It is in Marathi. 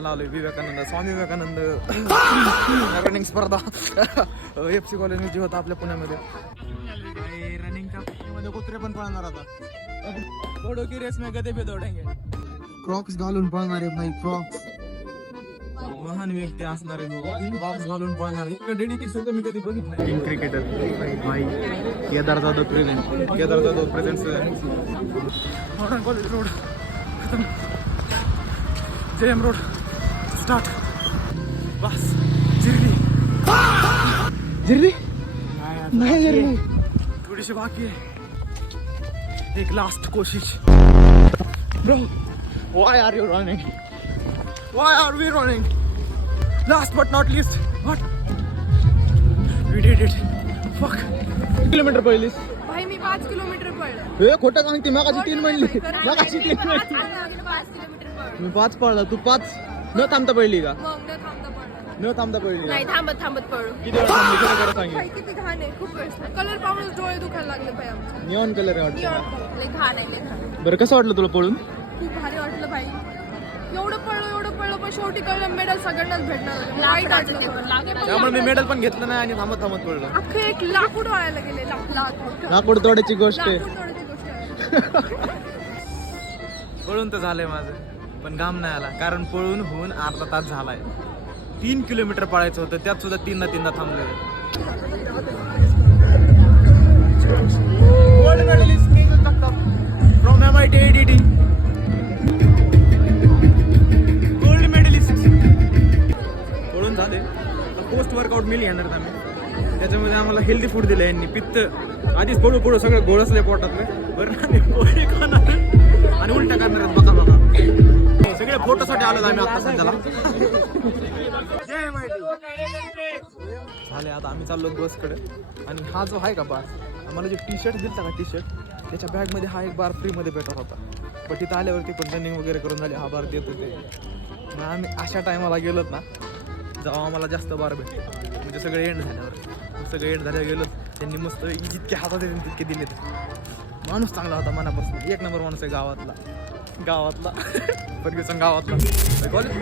कॉलेजला आलोय विवेकानंद स्वामी विवेकानंद रनिंग स्पर्धा FC कॉलेज जी होता आपल्या पुण्यामध्ये रनिंगच्या मध्ये कुत्रे पण पळणार आता घोडो की रेस में गधे भी दौड़ेंगे क्रॉक्स घालून पळणार आहे भाई क्रॉक्स महान व्यक्ती असणारे क्रॉक्स घालून पळणार डेडिकेशन तर मी कधी बघितलं किंग क्रिकेटर भाई Kedar Jadhav present Modern College Road JM road start बस जिरली नाही थोडीशी बाकी आहे एक लास्ट कोशिश bro why are you running why are we running last but not least what we did it fuck kilometre पहिलीस भाई मी 5 किलोमीटर पळले हे खोटं सांगते मगाशी 3 म्हणली मगाशी 3 म्हणली 5 किलोमीटर पळले मी 5 पळला तू 5 न थांबता पडली का मग न थांबता पळले न थांबता पडली नाही थांबत पळलो किती वेळ थांबली खरं सांगितलं भाई किती घाण आहे खूप वेळ कलर पाहूनच डोळे दुखायला लागले भाई आमचे निऑन कलर आहे वाटतं लय घाण आहे लय घाण बरं कसं वाटलं तुला पळून खूप भारी वाटलं भाई एवढं पळलो पण शेवटी कळलं मेडल सगळ्यांनाच भेटणार होतं वाईट वाटलं त्यामुळे मी मेडल पण घेतलं नाही आणि थांबत पडलो अख्खं एक लाकूड वाळायला गेले लाकूड लाकूड तोडायची गोष्ट आहे तोडायची गोष्ट आहे पळून तर झालंय माझं पण घाम नाही आला कारण पळून होऊन अर्धा तास झालाय 3 किलोमीटर पळायचं होतं त्यात सुद्धा 3दा थांबलोय gold medallist Mehul Jagtap from MIT ADT gold medallist पळून झाले पोस्ट वर्कआउट मिल येणार आम्ही त्याच्यामध्ये आम्हाला हेल्दी फूड दिलं यांनी पित्त आधीच पळू सगळं गोळसले पोटातलं बरं आम्ही पोळी खाणार आणि उलट्या करणार आहेत बघा सगळे फोटोसाठी आलो आम्ही आता सध्याला झाले आता आम्ही चाललो बसकडे आणि हा जो आहे का बार आम्हाला जे टी-शर्ट दिलता का टी-शर्ट त्याच्या बॅगमध्ये हा एक बार फ्रीमध्ये भेटत होता पण तिथं आल्यावरती पण रनिंग वगैरे करून झाले हा बार देत होते मग आम्ही अशा टायमाला गेलोत ना जेव्हा आम्हाला जास्त बार भेटले म्हणजे सगळे एंड झाल्यावर सगळे एंड झाल्यावर गेलो त्यांनी मस्त जितके हातात येतील तितके दिलेत माणूस चांगला होता मनापासून 1 नंबर माणूस आहे गावातला फर्ग्युसन गावातला कॉलेज